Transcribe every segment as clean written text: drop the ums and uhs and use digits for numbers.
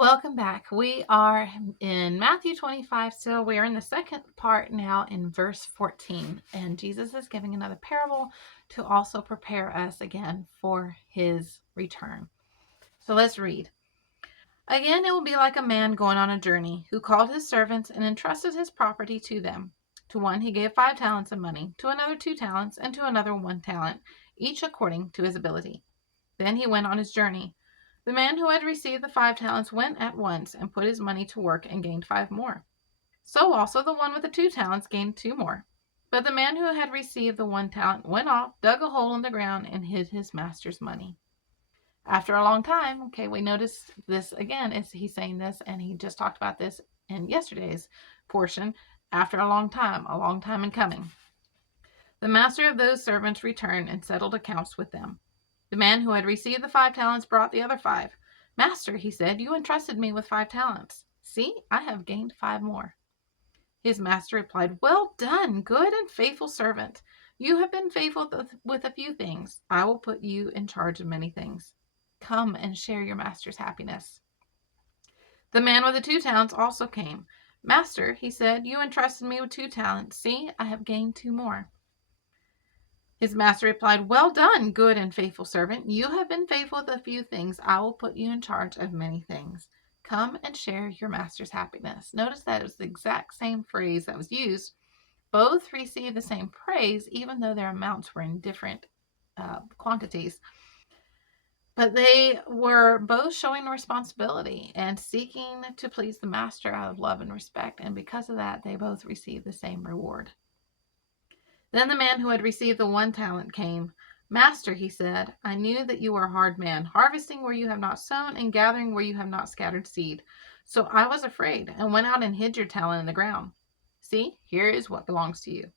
Welcome back. We are in Matthew 25 still. We are in the second part now in verse 14. And Jesus is giving another parable to also prepare us again for his return. So let's read. Again, it will be like a man going on a journey who called his servants and entrusted his property to them. To one he gave 5 talents of money, to another 2 talents, and to another 1 talent, each according to his ability. Then he went on his journey. The man who had received the 5 talents went at once and put his money to work and gained 5 more. So also the one with the 2 talents gained 2 more. But the man who had received the 1 talent went off, dug a hole in the ground, and hid his master's money. After a long time, okay, we notice this again as he's saying this, and he just talked about this in yesterday's portion. After a long time in coming, the master of those servants returned and settled accounts with them. The man who had received the 5 talents brought the other 5. Master, he said, you entrusted me with 5 talents. See, I have gained 5 more. His master replied, well done, good and faithful servant. You have been faithful with a few things. I will put you in charge of many things. Come and share your master's happiness. The man with the 2 talents also came. Master, he said, you entrusted me with 2 talents. See, I have gained 2 more. His master replied, well done, good and faithful servant. You have been faithful with a few things. I will put you in charge of many things. Come and share your master's happiness. Notice that it was the exact same phrase that was used. Both received the same praise, even though their amounts were in different quantities. But they were both showing responsibility and seeking to please the master out of love and respect. And because of that, they both received the same reward. Then the man who had received the 1 talent came. Master, he said, I knew that you are a hard man, harvesting where you have not sown and gathering where you have not scattered seed. So I was afraid and went out and hid your talent in the ground. See, here is what belongs to you.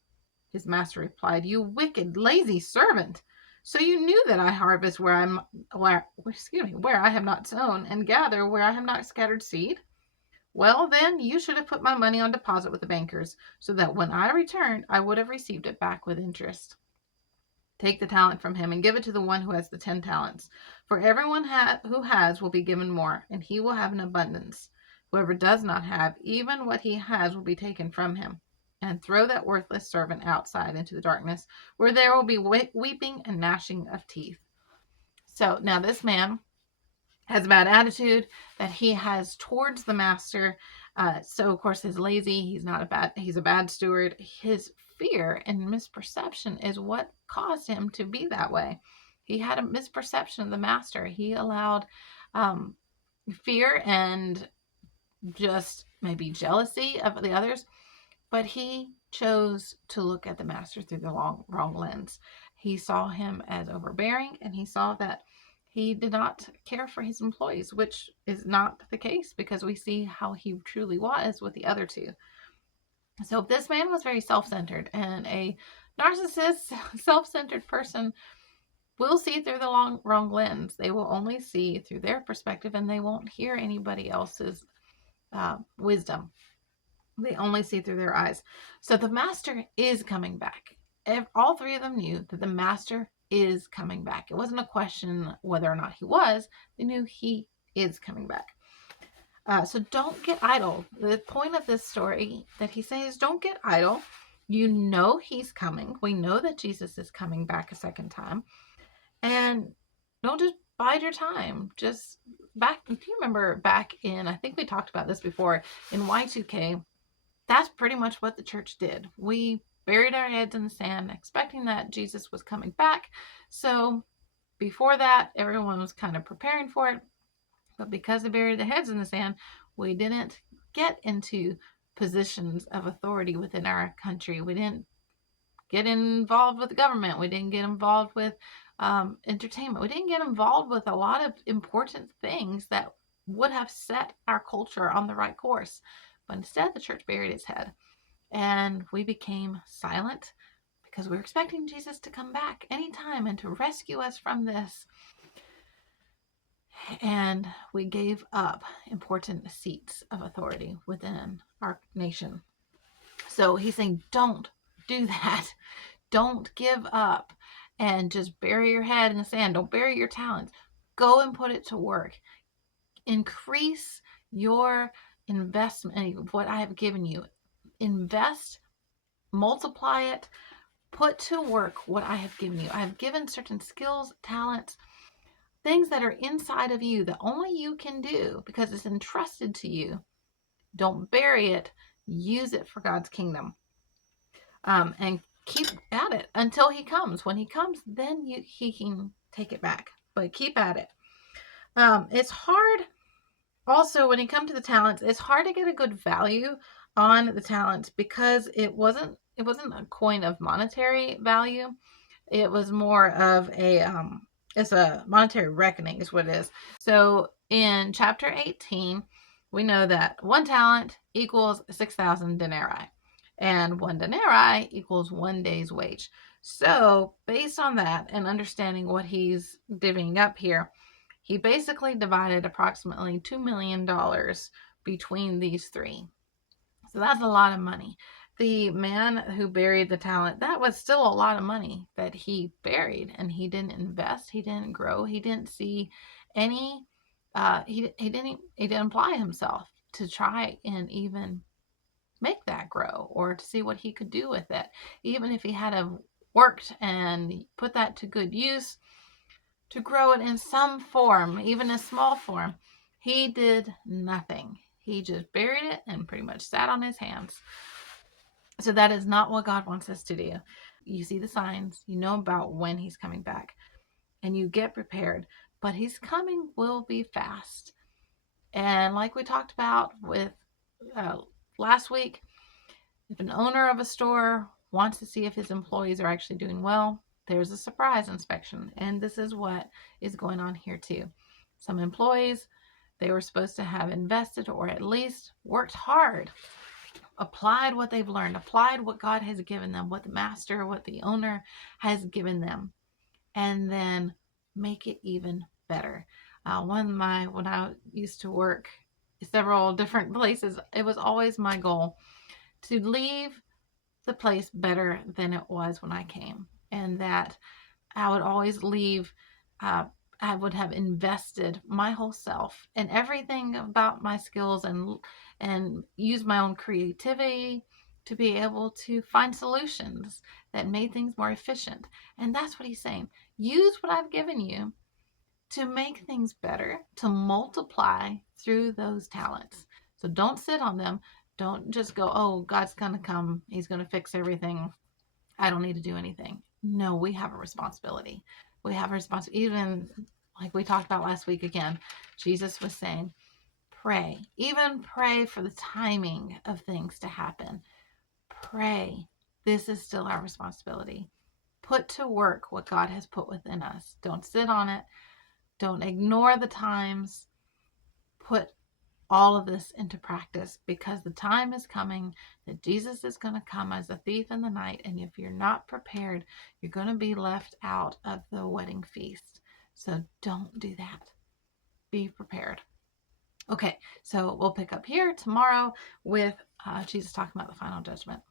His master replied, you wicked, lazy servant. So you knew that I harvest where I have not sown and gather where I have not scattered seed? Well, then, you should have put my money on deposit with the bankers, so that when I returned, I would have received it back with interest. Take the talent from him and give it to the one who has the 10 talents. For everyone who has will be given more, and he will have an abundance. Whoever does not have, even what he has will be taken from him. And throw that worthless servant outside into the darkness, where there will be weeping and gnashing of teeth. So now this man has a bad attitude that he has towards the master. So of course he's lazy. He's a bad steward. His fear and misperception is what caused him to be that way. He had a misperception of the master. He allowed fear and just maybe jealousy of the others, but he chose to look at the master through the wrong lens. He saw him as overbearing, and he saw that he did not care for his employees, which is not the case because we see how he truly was with the other 2. So this man was very self-centered, and a narcissist, self-centered person will see through the wrong lens. They will only see through their perspective, and they won't hear anybody else's wisdom. They only see through their eyes. So the master is coming back. All 3 of them knew that the master is coming back. It wasn't a question whether or not he was. They knew he is coming back. So don't get idle. The point of this story that he says, don't get idle. You know he's coming. We know that Jesus is coming back a second time. And don't just bide your time. Just if you remember back in, I think we talked about this before, in Y2K, that's pretty much what the church did. We buried our heads in the sand, expecting that Jesus was coming back. So before that, everyone was kind of preparing for it. But because they buried their heads in the sand, we didn't get into positions of authority within our country. We didn't get involved with the government. We didn't get involved with entertainment. We didn't get involved with a lot of important things that would have set our culture on the right course. But instead, the church buried its head, and we became silent because we were expecting Jesus to come back anytime and to rescue us from this. And we gave up important seats of authority within our nation. So he's saying, don't do that. Don't give up and just bury your head in the sand. Don't bury your talents. Go and put it to work. Increase your investment of what I have given you. Invest, multiply it, put to work what I have given you. I have given certain skills, talents, things that are inside of you that only you can do because it's entrusted to you. Don't bury it. Use it for God's kingdom. And keep at it until he comes. When he comes, then he can take it back. But keep at it. It's hard also when you come to the talents, it's hard to get a good value on the talents because it wasn't a coin of monetary value. It was more of it's a monetary reckoning is what it is. So in chapter 18, we know that 1 talent equals 6,000 denarii, and 1 denarii equals 1 day's wage. So based on that and understanding what he's divvying up here, he basically divided approximately $2 million between these three. So that's a lot of money. The man who buried the talent, that was still a lot of money that he buried, and he didn't invest, he didn't grow, he didn't see any, he didn't apply himself to try and even make that grow or to see what he could do with it. Even if he had worked and put that to good use, to grow it in some form, even a small form, he did nothing. He just buried it and pretty much sat on his hands. So that is not what God wants us to do. You see the signs, you know about when he's coming back, and you get prepared. But his coming will be fast. And like we talked about with last week, if an owner of a store wants to see if his employees are actually doing well, there's a surprise inspection. And this is what is going on here too. Some employees, they were supposed to have invested or at least worked hard, applied what they've learned, applied what God has given them, what the master, what the owner has given them, and then make it even better. When I used to work several different places, it was always my goal to leave the place better than it was when I came, and that I would always leave. I would have invested my whole self and everything about my skills and use my own creativity to be able to find solutions that made things more efficient. And that's what he's saying. Use what I've given you to make things better, to multiply through those talents. So don't sit on them. Don't just go, oh, God's going to come. He's going to fix everything. I don't need to do anything. No, we have a responsibility. We have a responsibility. Even like we talked about last week again, Jesus was saying, pray. Even pray for the timing of things to happen. Pray. This is still our responsibility. Put to work what God has put within us. Don't sit on it. Don't ignore the times. Put all of this into practice, because the time is coming that Jesus is going to come as a thief in the night. And if you're not prepared, you're going to be left out of the wedding feast. So don't do that. Be prepared. Okay, so we'll pick up here tomorrow with Jesus talking about the final judgment.